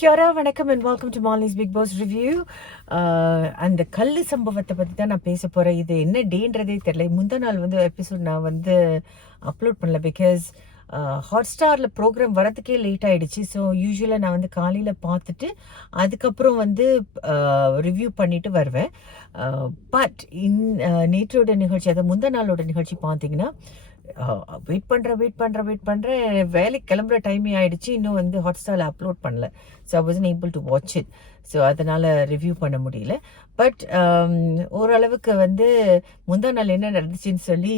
Kia ora, vanakkam and welcome to Molly's Big Boss Review. அந்த கல்லு சம்பவத்தை பற்றி தான் நான் பேச போகிறேன். இது என்ன டேன்றதே தெரியல. முந்தா நாள் வந்து எபிசோட் நான் வந்து அப்லோட் பண்ணல பிகாஸ் ஹாட் ஸ்டாரில் ப்ரோக்ராம் வரத்துக்கே லேட் ஆகிடுச்சு. ஸோ யூஸ்வலாக நான் வந்து காலையில் பார்த்துட்டு அதுக்கப்புறம் வந்து ரிவ்யூ பண்ணிவிட்டு வருவேன். பட் நேற்றோட நிகழ்ச்சி, அதாவது முந்தா நாளோட நிகழ்ச்சி பார்த்தீங்கன்னா வெயிட் பண்ணுறேன் வேலைக்கு கிளம்புற டைமே ஆகிடுச்சு. இன்னும் வந்து ஹாட் ஸ்டாரில் அப்லோட் பண்ணல. So I wasn't able to watch it. So அதனால் ரிவ்யூ பண்ண முடியல. பட் ஓரளவுக்கு வந்து முந்தா நாள் என்ன நடந்துச்சுன்னு சொல்லி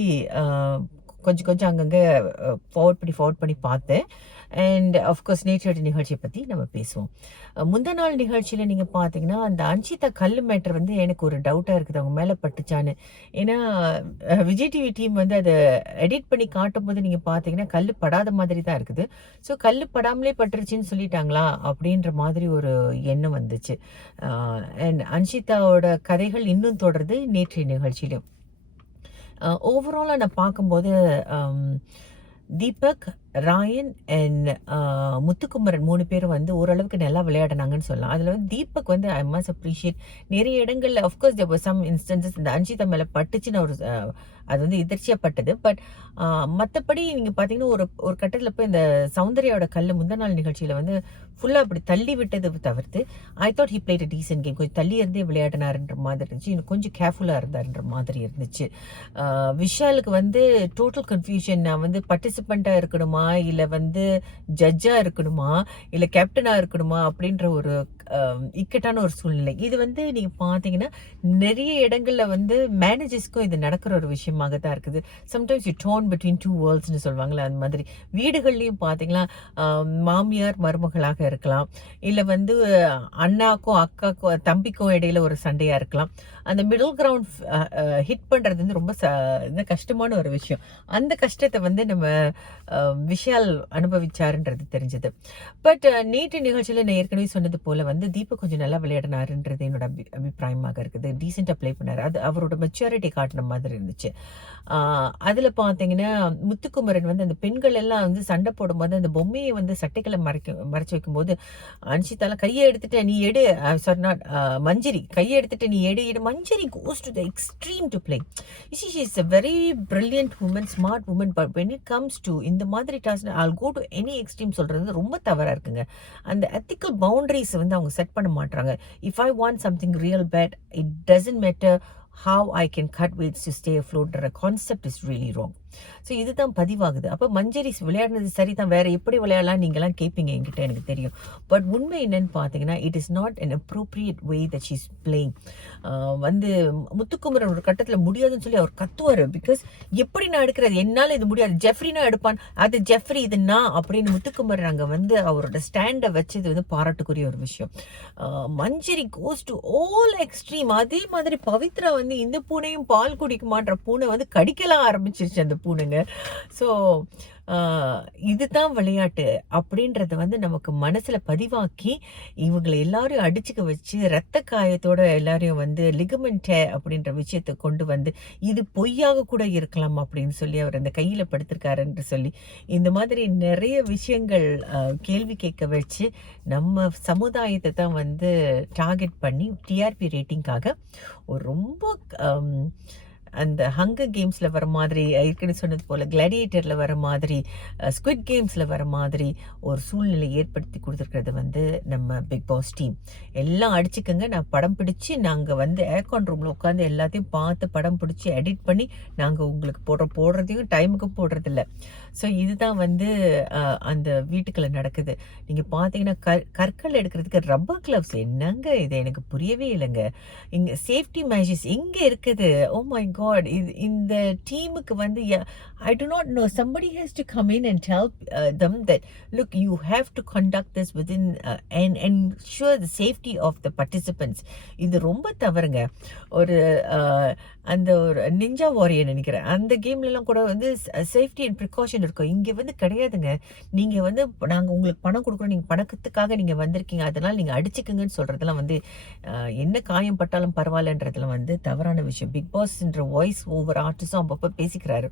கொஞ்சம் அங்கங்கே ஃபார்வர்ட் பண்ணி பார்த்தேன். அண்ட் அஃப்கோர்ஸ் நேற்றோட நிகழ்ச்சியை பற்றி நம்ம பேசுவோம். முந்தா நாள் நிகழ்ச்சியில் நீங்கள் பார்த்தீங்கன்னா அந்த அன்ஷிதா கல் மேட்டர் வந்து எனக்கு ஒரு டவுட்டாக இருக்குது, அவங்க மேலே பட்டுச்சான்னு. ஏன்னா விஜய் டிவி டீம் வந்து அதை எடிட் பண்ணி காட்டும் போது நீங்கள் பார்த்தீங்கன்னா கல் படாத மாதிரி தான் இருக்குது. ஸோ கல் படாமலே பட்டுருச்சுன்னு சொல்லிட்டாங்களா அப்படின்ற மாதிரி ஒரு எண்ணம் வந்துச்சு. அண்ட் அன்ஷிதாவோட கதைகள் இன்னும் தொடருது நேற்றைய நிகழ்ச்சியிலும். ஓவராலாக நான் பார்க்கும்போது தீபக், ராயன் அண்ட் முத்துக்குமரன் 3 பேரும் வந்து ஓரளவுக்கு நல்லா விளையாடினாங்கன்னு சொல்லலாம். அதில் வந்து தீபக் வந்து ஐ மஸ்ட் அப்ரிஷியேட். நிறைய இடங்களில் அஃப்கோர்ஸ் தேர் வர் சம் இன்ஸ்டன்சஸ் இந்த அன்ஷிதா மேலே பட்டுச்சுன்னு ஒரு அது வந்து எதிர்ச்சியாக பட்டது. பட் மற்றபடி நீங்கள் பார்த்தீங்கன்னா ஒரு கட்டத்தில் போய் இந்த சௌந்தர்யாவோட கல் முந்தா நாள் நிகழ்ச்சியில் வந்து ஃபுல்லாக அப்படி தள்ளி விட்டது தவிர்த்து ஐ thought he played a decent game. கொஞ்சம் தள்ளி இருந்தே விளையாடினாருன்ற மாதிரி இருந்துச்சு. இன்னும் கொஞ்சம் கேர்ஃபுல்லாக இருந்தாருன்ற மாதிரி இருந்துச்சு. விஷாலுக்கு வந்து டோட்டல் கன்ஃபியூஷன். நான் வந்து பார்ட்டிசிபெண்ட்டாக இருக்கணுமா, இல்லை வந்து ஜட்ஜாக இருக்கணுமா, இல்லை கேப்டனாக இருக்கணுமா அப்படின்ற ஒரு இக்கட்டான ஒரு சூழ்நிலை. இது வந்து நீங்கள் பார்த்தீங்கன்னா நிறைய இடங்களில் வந்து மேனேஜர்ஸ்க்கும் இது நடக்கிற ஒரு விஷயமாக தான் இருக்குது. Sometimes you torn between two வேர்ல்ட்ஸ்னு சொல்லுவாங்களே, அந்த மாதிரி. வீடுகள்லையும் பார்த்தீங்கன்னா மாமியார் மருமகளாக இருக்கலாம், இல்லை வந்து அண்ணாக்கும் அக்காக்கும் தம்பிக்கும் இடையில ஒரு சண்டையாக இருக்கலாம். அந்த மிடில் கிரவுண்ட் ஹிட் பண்ணுறது வந்து ரொம்ப கஷ்டமான ஒரு விஷயம். அந்த கஷ்டத்தை வந்து நம்ம விஷால் அனுபவிச்சாருன்றது தெரிஞ்சது. பட் நேற்று நிகழ்ச்சியில் நான் ஏற்கனவே சொன்னது போல் வந்து தீபக் கொஞ்சம் நல்லா விளையாடினாருன்றது என்னோட அபிப்பிராயமாக இருக்குது. டீசெண்டாக ப்ளே பண்ணார். அது அவரோட மெச்சூரிட்டி காட்டின மாதிரி இருந்துச்சு. அதில் பார்த்தீங்கன்னா முத்துக்குமரன் வந்து அந்த பெண்கள் எல்லாம் வந்து சண்டை போடும்போது அந்த பொம்மையை வந்து சட்டைகளை மறைச்சு வைக்கும்போது அன்ஷிதால கையை எடுத்துட்டு நீ எடு, சாரி நாட் மஞ்சரி, கையை எடுத்துட்டு நீ எடு. மஞ்சரி goes to the extreme to play. You see, she is a very brilliant woman, smart woman, but when it comes to இந்த மாதிரி task I'll go to any extreme சொல்றது ரொம்ப தவறா இருக்குங்க. அந்த ethical boundaries வந்து அவங்க செட் பண்ண மாட்டாங்க. If I want something real bad, it doesn't matter how I can cut weights to stay afloat. The concept is really wrong. So இதுதான் பதிவாகுது. அப்போ மஞ்சரி விளையாடுனது சரி தான், வேறு எப்படி விளையாடலாம் நீங்களாம் கேட்பீங்க என்கிட்ட, எனக்கு தெரியும். பட் உண்மை என்னன்னு பார்த்தீங்கன்னா it is not an appropriate way that she is playing. வந்து முத்துக்குமரன் ஒரு கட்டத்தில் முடியாதுன்னு சொல்லி அவர் கத்துவார். பிகாஸ் எப்படி நான் எடுக்கிறது, என்னால் இது முடியாது, ஜெஃப்ரினா எடுப்பான், அது ஜெஃப்ரி இது நான் அப்படின்னு முத்துக்குமரன் அங்கே வந்து அவரோட ஸ்டாண்டை வச்சது வந்து பாராட்டுக்குரிய ஒரு விஷயம். மஞ்சரி கோஸ் டு ஆல் எக்ஸ்ட்ரீம். அதே மாதிரி பவித்ரா வந்து இந்த பூனையும் பால் குடிக்குமான்ற பூனை வந்து கடிக்கலாம் ஆரம்பிச்சிருச்சு அந்த பூனைங்க. ஸோ இதுதான் விளையாட்டு அப்படின்றத வந்து நமக்கு மனசில் பதிவாக்கி இவங்களை எல்லாரையும் அடிச்சுக்க வச்சு ரத்த காயத்தோட எல்லாரையும் வந்து லிகமெண்ட் அப்படின்ற விஷயத்தை கொண்டு வந்து இது பொய்யாக கூட இருக்கலாம் அப்படின்னு சொல்லி அவர் அந்த கையில் படுத்திருக்காருன்னு சொல்லி இந்த மாதிரி நிறைய விஷயங்கள் கேள்வி கேட்க வச்சு நம்ம சமுதாயத்தை தான் வந்து டார்கெட் பண்ணி டிஆர்பி ரேட்டிங்காக ஒரு ரொம்ப அந்த ஹங்கர் கேம்ஸில் வர மாதிரி, ஏற்கனவே சொன்னது போல் கிளாடியேட்டரில் வர மாதிரி, ஸ்குவிட் கேம்ஸில் வர மாதிரி ஒரு சூழ்நிலை ஏற்படுத்தி கொடுத்துருக்கிறது வந்து நம்ம பிக் பாஸ் டீம். எல்லாம் அடிச்சுக்கோங்க, நான் படம் பிடிச்சி நாங்கள் வந்து ஏர்கான் ரூமில் உட்காந்து எல்லாத்தையும் பார்த்து படம் பிடிச்சி எடிட் பண்ணி நாங்கள் உங்களுக்கு போடுறதையும் டைமுக்கும் போடுறதில்ல. ஸோ இதுதான் வந்து அந்த வீட்டுக்குள்ளே நடக்குது. நீங்கள் பார்த்தீங்கன்னா கற்கள் எடுக்கிறதுக்கு ரப்பர் கிளவ்ஸ், என்னங்க இது எனக்கு புரியவே இல்லைங்க. இங்கே சேஃப்டி மேஷர்ஸ் எங்கே இருக்குது? ஓ மை God, இந்த டீமுக்கு வந்து I do not know, somebody has to come in and tell them that look, you have to conduct this within and ensure the safety of the participants. இது ரொம்ப தவறுங்க. ஒரு அந்த ஒரு நிஞ்சா வாரியர் நினைக்கிறேன், அந்த கேம்லலாம் கூட வந்து சேஃப்டி அண்ட் ப்ரிகாஷன் இருக்கும். இங்கே வந்து கிடையாதுங்க. நீங்கள் வந்து நாங்கள் உங்களுக்கு பணம் கொடுக்குறோம், நீங்கள் பணத்துக்காக நீங்கள் வந்திருக்கீங்க, அதனால் நீங்கள் அடிச்சுக்குங்கன்னு சொல்கிறதெல்லாம் வந்து என்ன காயம் பட்டாலும் பரவாயில்லன்றதுலாம் வந்து தவறான விஷயம். பிக் பாஸ்ன்ற வாய்ஸ் ஓவர் ஆர்டிஸ்டும் அப்பப்போ பேசிக்கிறாரு.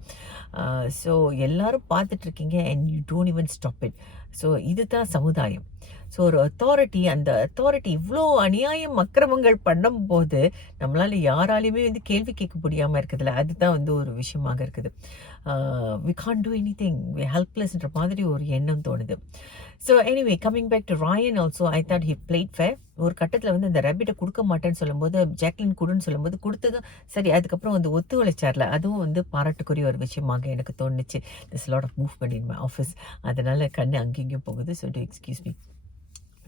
ஸோ எல்லாரும் பார்த்துட்ருக்கீங்க and you don't even stop it. So இதுதான் சமுதாயம். ஸோ ஒரு அத்தாரிட்டி, அந்த அத்தாரிட்டி இவ்வளோ அநியாயம் அக்கிரமங்கள் பண்ணும்போது நம்மளால யாராலையுமே வந்து கேள்வி கேட்க முடியாமல் இருக்குதுல்ல, அதுதான் வந்து ஒரு விஷயமாக இருக்குது. We can't do anything, ஹெல்ப்லெஸ்ன்ற மாதிரி ஒரு எண்ணம் தோணுது. So anyway coming back to Rayan also, I thought he played fair. ஒரு கட்டத்தில் வந்து அந்த ரேபிட்டை கொடுக்க மாட்டேன்னு சொல்லும்போது, ஜாக்லின் கொடுன்னு சொல்லும்போது கொடுத்ததும் சரி, அதுக்கப்புறம் வந்து ஒத்துழைச்சார்ல, அதுவும் வந்து பாராட்டுக்குரிய ஒரு விஷயமாக எனக்கு தோணுச்சு. This lot of movement in my office, அதனால கண்ணு அங்கேயும் போகுது. So to excuse me.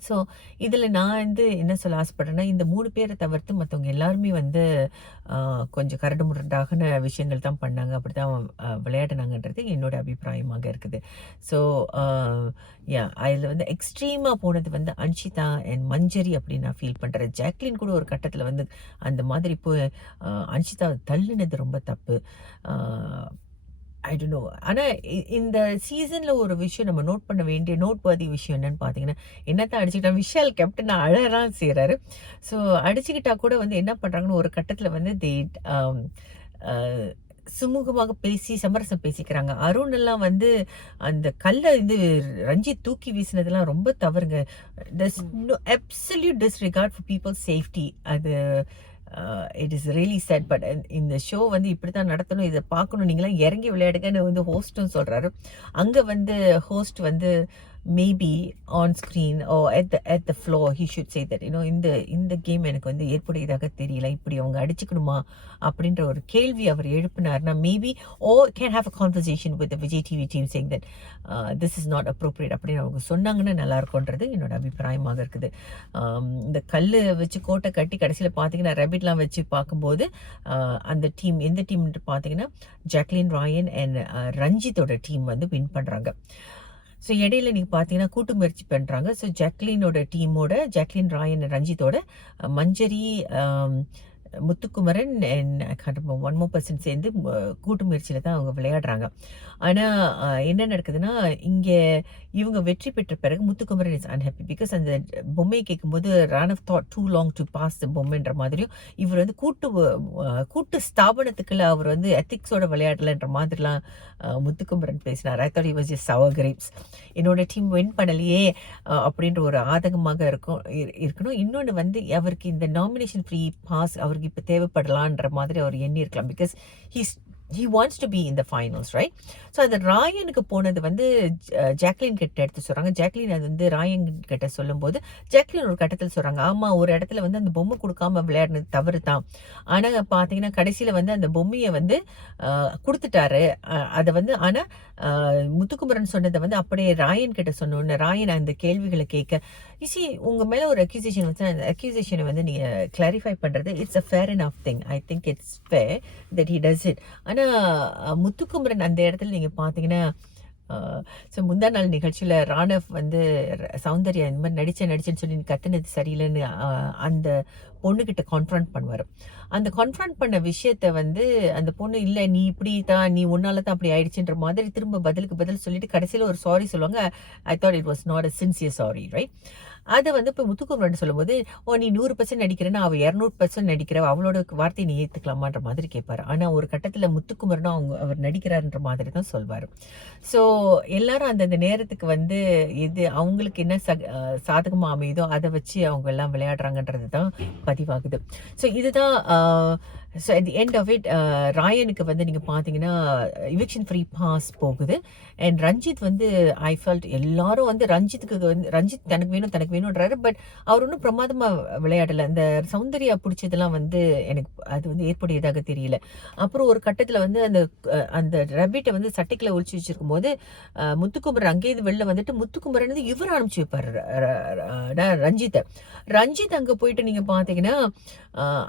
So இதில் நான் வந்து என்ன சொல்ல ஆசைப்பட்றேன்னா, இந்த 3 பேரை தவிர்த்து மற்றவங்க எல்லாருமே வந்து கொஞ்சம் கரடு முரடான விஷயங்கள் தான் பண்ணாங்க. அப்படி தான் விளையாடினாங்கன்றது என்னோட அபிப்பிராயமாக இருக்குது. ஸோ யா, அதில் வந்து எக்ஸ்ட்ரீமாக போனது வந்து அன்ஷிதா அண்ட் மஞ்சரி அப்படின்னு நான் ஃபீல் பண்ணுறேன். ஜாக்லின் கூட ஒரு கட்டத்தில் வந்து அந்த மாதிரி போய் அன்ஷிதாவை தள்ளுனது ரொம்ப தப்பு. I don't know. ஆனா இந்த சீசன்ல ஒரு விஷயம் நம்ம நோட் பண்ண வேண்டிய நோட்வர்தி விஷயம் என்னன்னு பார்த்தீங்கன்னா, என்னத்தான் அடிச்சுக்கிட்டா விஷால் கேப்டன் அழறான் செய்றாரு. ஸோ அடிச்சுக்கிட்டா கூட வந்து என்ன பண்றாங்கன்னு ஒரு கட்டத்துல வந்து அம் அ சுமூகமாக பேசி சமரசம் பேசிக்கிறாங்க. அருண் எல்லாம் வந்து அந்த கல்ல வந்து ரஞ்சித் தூக்கி வீசினதெல்லாம் ரொம்ப தவறுங்க. there's no absolute disregard for people's safety. அது it is really chat. But இந்த ஷோ வந்து இப்படி தான் நடத்தணும், இதை பார்க்கணும், நீங்களாம் இறங்கி விளையாடுங்கன்னு வந்து ஹோஸ்ட்டும் சொல்கிறாரு. அங்கே வந்து ஹோஸ்ட் வந்து மேபி ஆன் ஸ்க்ரீன் ஓ at the floor he should say that இந்த கேம் எனக்கு வந்து ஏற்புடையதாக தெரியல, இப்படி அவங்க அடிச்சுக்கணுமா அப்படின்ற ஒரு கேள்வி அவர் எழுப்பினார்னா maybe oh can have a conversation with Vijay TV team saying that this is not appropriate அப்படின்னு அவங்க சொன்னாங்கன்னா நல்லா இருக்கும்ன்றது என்னோட அபிப்பிராயமாக இருக்குது. இந்த கல் வச்சு கோட்டை கட்டி கடைசியில் பார்த்தீங்கன்னா ரேபிட்லாம் வச்சு பார்க்கும்போது அந்த டீம் எந்த டீம்ன்ட்டு பார்த்தீங்கன்னா ஜாக்லின், ராயன் அண்ட் ரஞ்சித்தோட டீம் வந்து வின் பண்ணுறாங்க. ஸோ இடையில நீங்கள் பார்த்தீங்கன்னா கூட்டு முயற்சி பண்ணுறாங்க. ஸோ ஜாக்லினோட டீமோட ஜாக்லின், ராயன், ரஞ்சித்தோட Manjari, Muthukumaran and one more person சேர்ந்து கூட்டு முயற்சியில் தான் அவங்க விளையாடுறாங்க. ஆனால் என்ன நடக்குதுன்னா, இங்கே இவங்க வெற்றி பெற்ற பிறகு முத்துக்குமரன் இஸ் அன்ஹாப்பி பிகாஸ் அந்த பொம்மையை கேட்கும்போது Raanav thought too long to pass the பொம்மைன்ற மாதிரியும், இவர் வந்து கூட்டு ஸ்தாபனத்துக்குள்ள அவர் வந்து எத்திக்ஸோட விளையாடலன்ற மாதிரிலாம் முத்துக்குமரன் பேசினார். I thought he was just sour grapes. என்னோட டீம் வின் பண்ணலையே அப்படின்ற ஒரு ஆதகமாக இருக்கணும். இன்னொன்று வந்து அவருக்கு இந்த நாமினேஷன் ஃப்ரீ பாஸ் அவருக்கு இப்போ தேவைப்படலான்ற மாதிரி அவர் எண்ணி இருக்கலாம். Because he wants to be in the finals, right? So அது ராயனுக்கு போனது வந்து ஜாக்லின் கிட்ட எடுத்து சொல்கிறாங்க. ஜாக்லின் அது வந்து ராயன் கிட்ட சொல்லும்போது ஜாக்லின் ஒரு கட்டத்தில் சொல்கிறாங்க, ஆமாம் ஒரு இடத்துல வந்து அந்த பொம்மை கொடுக்காம விளையாடினது தவறு தான், ஆனால் பார்த்தீங்கன்னா கடைசியில் வந்து அந்த பொம்மையை வந்து கொடுத்துட்டாரு. அதை வந்து ஆனால் முத்துக்குமரன் சொன்னதை வந்து அப்படியே ராயன் கிட்ட சொன்னோன்னு ராயன் அந்த கேள்விகளை கேட்க இசி உங்கள் மேலே ஒரு அக்யூசேஷன் வச்சு அந்த அக்யூசேஷனை வந்து நீங்கள் கிளாரிஃபை பண்ணுறது it's a fair and of thing. I think it's fair that he does it. ஆனால் முத்துக்குமரன் அந்த இடத்துல நீங்கள் பார்த்தீங்கன்னா ஸோ முந்தா நாள் நிகழ்ச்சியில் ராணவ் வந்து சௌந்தர்யா இந்த மாதிரி நடிச்சேன்னு சொல்லி கத்துனது சரியில்லைன்னு அந்த பொண்ணுக்கிட்ட கான்ஃபரண்ட் பண்ணுவார். அந்த கான்ஃபரண்ட் பண்ண விஷயத்த வந்து அந்த பொண்ணு இல்லை நீ இப்படி தான், நீ உன்னால தான் அப்படி ஆயிடுச்சுன்ற மாதிரி திரும்ப பதிலுக்கு பதில் சொல்லிட்டு கடைசியில் ஒரு சாரி சொல்லுவாங்க. I thought it was not a sincere sorry, right? அதை வந்து இப்போ முத்துக்குமரன் சொல்லும்போது ஓ நீ 100% நடிக்கிறேன்னா அவள் 200% நடிக்கிற, அவளோட வார்த்தையை நீ ஏற்றுக்கலாமான்ற மாதிரி கேட்பாரு. ஆனால் ஒரு கட்டத்தில் முத்துக்குமரனும் அவர் நடிக்கிறாருன்ற மாதிரி தான் சொல்வார். ஸோ எல்லாரும் அந்தந்த நேரத்துக்கு வந்து எது அவங்களுக்கு என்ன சாதகமாக அமையுதோ அதை வச்சு அவங்க எல்லாம் விளையாடுறாங்கன்றது தான் பதிவாகுது. ஸோ இதுதான் so at the end of it ராயனுக்கு வந்து நீங்கள் பார்த்தீங்கன்னா இவிக்ஷன் ஃப்ரீ பாஸ் போகுது. அண்ட் ரஞ்சித் வந்து ஐ ஃபெல்ட் எல்லாரும் வந்து ரஞ்சித் தனக்கு வேணுன்றாரு. பட் அவர் ஒன்றும் பிரமாதமாக விளையாடலை. அந்த சௌந்தர்யா பிடிச்சதெல்லாம் வந்து எனக்கு அது வந்து ஏற்புடையதாக தெரியல. அப்புறம் ஒரு கட்டத்தில் வந்து அந்த ரபிட்டை வந்து சட்டைக்குள்ள ஒழிச்சு வச்சிருக்கும் போது முத்துக்குமரன் அங்கேயிருந்து வெளில வந்துட்டு முத்துக்குமரன் வந்து இவர் அனுப்பிச்சு வைப்பார் ரஞ்சித் அங்கே போயிட்டு நீங்கள் பார்த்தீங்கன்னா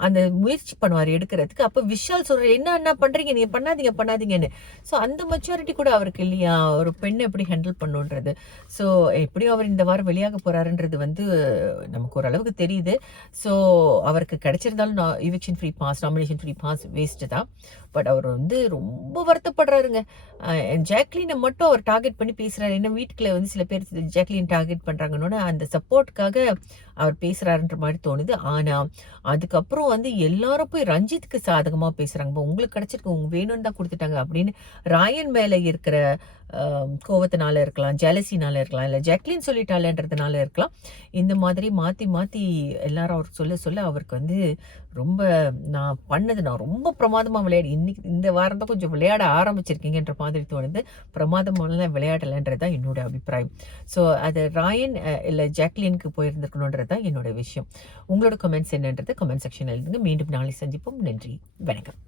அந்த முயற்சி பண்ணுவார் எடுக்கிறதுக்கு. அப்போ விஷால் சொல்கிறார் என்ன பண்ணுறீங்க, நீங்கள் பண்ணாதீங்கன்னு. ஸோ அந்த மெச்சூரிட்டி கூட அவருக்கு இல்லையா, ஒரு பெண்ணை எப்படி ஹேண்டில் பண்ணுன்றது. ஸோ எப்படியும் அவர் இந்த வாரம் வெளியாக போகிறாருன்றது வந்து நமக்கு ஓரளவுக்கு தெரியுது. ஸோ அவருக்கு கிடைச்சிருந்தாலும் eviction free pass, nomination free pass waste தான். பட் அவர் வந்து ரொம்ப வருத்தப்படுறாருங்க. ஜாக்லினை மட்டும் அவர் டார்கெட் பண்ணி பேசுகிறாரு. ஏன்னா வீட்டுக்குள்ள வந்து சில பேர் ஜாக்லின் டார்கெட் பண்ணுறாங்கன்னு அந்த சப்போர்ட்டுக்காக அவர் பேசுகிறாருன்ற மாதிரி தோணுது. ஆனால் அதுக்கப்புறம் வந்து எல்லாரும் போய் ரஞ்சித்துக்கு சாதகமாக பேசுகிறாங்க. உங்களுக்கு கிடச்சிருக்கு, உங்களுக்கு வேணும்னு தான் கொடுத்துட்டாங்க அப்படின்னு ராயன் மேலே இருக்கிற கோவத்தினால இருக்கலாம், ஜெலசினால இருக்கலாம், இல்லை ஜாக்லின் சொல்லிட்டாளன்றதுனால இருக்கலாம். இந்த மாதிரி மாற்றி மாற்றி எல்லாரும் அவருக்கு சொல்ல சொல்ல அவருக்கு வந்து ரொம்ப நான் ரொம்ப பிரமாதமாக விளையாடி இன்னைக்கு இந்த வாரம் தான் கொஞ்சம் விளையாட ஆரம்பிச்சிருக்கீங்கன்ற மாதிரி தோணுது. பிரமாதமானலாம் விளையாடலைன்றது தான் என்னோட அபிப்பிராயம். ஸோ அது ராயன் இல்லை ஜாக்லினுக்கு போயிருந்துருக்கணுன்றது தான் என்னோட விஷயம். உங்களோட கமெண்ட்ஸ் என்னன்றது கமெண்ட் செக்ஷன் எழுதுங்க. மீண்டும் நாளை சந்திப்போம். நன்றி, வணக்கம்.